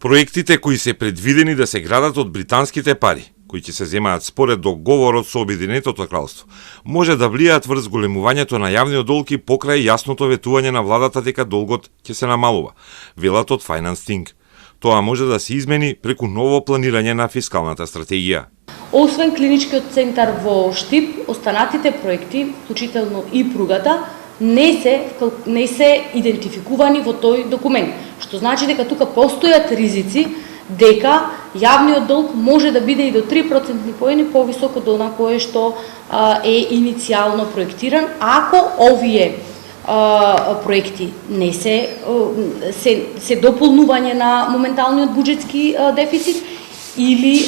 Проектите кои се предвидени да се градат од британските пари, кои ќе се земаат според договорот со Обединетото кралство, може да влијаат врз големувањето на јавниот долг и покрај јасното ветување на владата дека долгот ќе се намалува, велат од Finance Think. Тоа може да се измени преку ново планирање на фискалната стратегија. Освен клиничкиот центар во Штип, останатите проекти, вклучително и пругата, не се идентификувани во тој документ, што значи дека тука постојат ризици дека јавниот долг може да биде и до 3% поени повисок од она кое што е иницијално проектиран, ако овие проекти не се дополнување на моменталниот буџетски дефицит или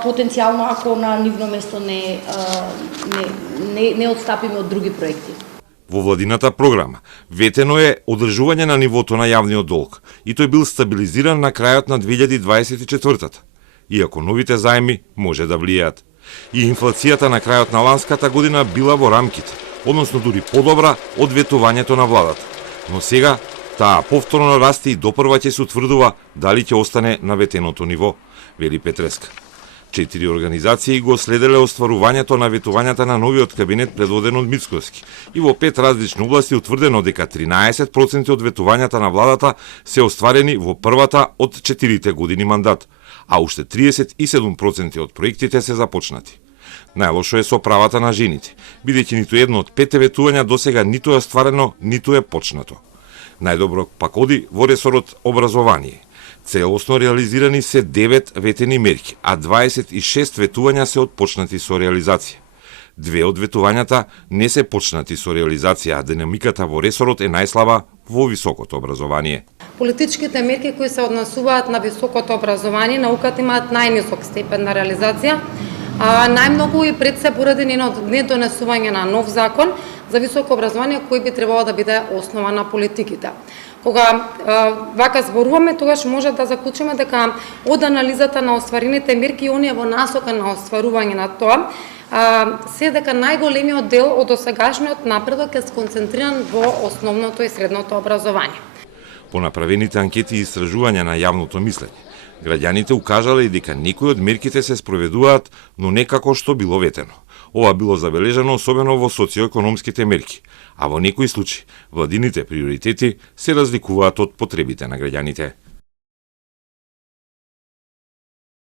потенцијално ако на нивно место не отстапиме од други проекти. Во владината програма ветено е одржување на нивото на јавниот долг и тој бил стабилизиран на крајот на 2024-та, иако новите заеми може да влијаат. И инфлацијата на крајот на ланската година била во рамките, односно дури подобра од ветувањето на владата. Но сега таа повторно расте и допрва ќе се утврдува дали ќе остане на ветеното ниво, вели Петреска. 4 организации го следеле остварувањето на ветувањата на новиот кабинет предводен од Мицкоски и во 5 различни области утврдено дека 13% од ветувањата на владата се остварени во првата од 4 години мандат, а уште 37% од проектите се започнати. Најлошо е со правата на жените, бидејќи ниту едно од 5 ветувања досега ниту е остварено, ниту е почнато. Најдобро пак оди во ресорот образование. Целосно реализирани се 9 ветени мерки, а 26 ветувања се отпочнати со реализација. 2 од ветувањата не се почнати со реализација, а динамиката во ресорот е најслаба во високото образование. Политичките мерки кои се однесуваат на високото образование, науката имаат најнисок степен на реализација, најмногу и пред се поради недонесување на нов закон за високо образование кој би требало да биде основа на политиките. Кога вака зборуваме, тогаш може да заклучиме дека од анализата на остварените мерки и оние во насока на остварување на тоа, се дека најголемиот дел од досегашниот напредок е сконцентриран во основното и средното образование. По направените анкети и истражувања на јавното мислење, граѓаните укажале и дека некои од мерките се спроведуваат, но не како што било ветено. Ова било забележано особено во социоекономските мерки, а во некои случаи владините приоритети се разликуваат од потребите на граѓаните.